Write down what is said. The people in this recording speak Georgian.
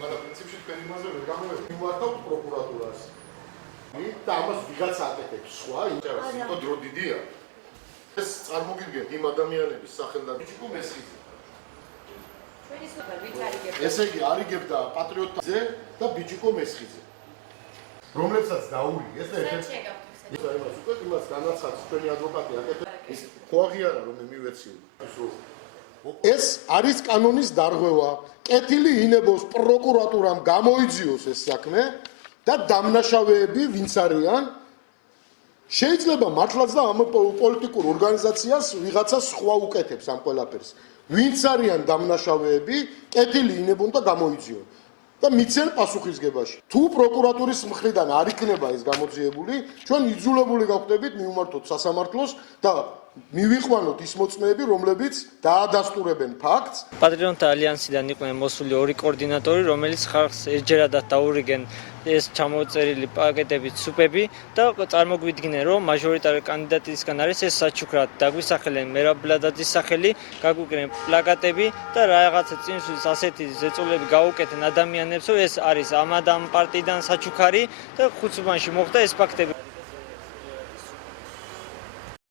მაგრამ პრინციპში თქვენი იმაზე ვერ გამოვედი. მივართავთ პროკურატურას. და ამას ვიღაც აკეთებს სხვა, ინტერესი, იმიტომ დრო დიდია. ეს წარმოგიდგენთ იმ ადამიანების სახელთან ბიჭიკო მესხიძე. ესე იგი არიგებდა პატრიოტზე და ბიჭიკო მესხიძე. რომლებსაც დაურიგეს და ერთ-ერთი იმას უკვე იმას განაცხადს ჩვენი ადვოკატი აკეთებს. ხო აღიარა რომ მე მივეციო. ეს არის კანონის დარღვევა. კეთილი ინებოს პროკურატურამ გამოიძიოს ეს საქმე და დამნაშავეები ვინც არიან შეიძლება მართლაც და ამ პოლიტიკურ ორგანიზაციას ვიღაცა სხვა უკეთებს ამ ყველაფერს. ვინც არიან დამნაშავეები, კეთილი ინებონ და გამოიძიონ. და მიცენ პასუხისგებაში. თუ პროკურატურის მხრიდან არ იქნება ეს გამოძიებული, ჩვენ იძულებული გავხდებით მივმართოთ სასამართლოს და მივიყვანოთ ის მოწმეები, რომლებიც დაადასტურებენ ფაქტს. პატრიოტთა ალიანსიდან იყვნენ მოსული ორი კოორდინატორი, რომელიც ხალხს ერთჯერადად დაურიგენ ეს ჩამოწერილი პაკეტების სუპები და წარმოგვიდგნენ, რომ მაჟორიტარი კანდიდატისგან არის ეს საჩუქრად დაგვისახელენ მერაბ ბლადაძის სახელი, გაგვიკრენ პლაკატები და რაღაცა წინსვლის ასეთი ზეწოლები გაუკეთენ ადამიანებს, რომ ეს არის ამ პარტიიდან საჩუქარი და ხუთსუბანში მოხდა ეს ფაქტები.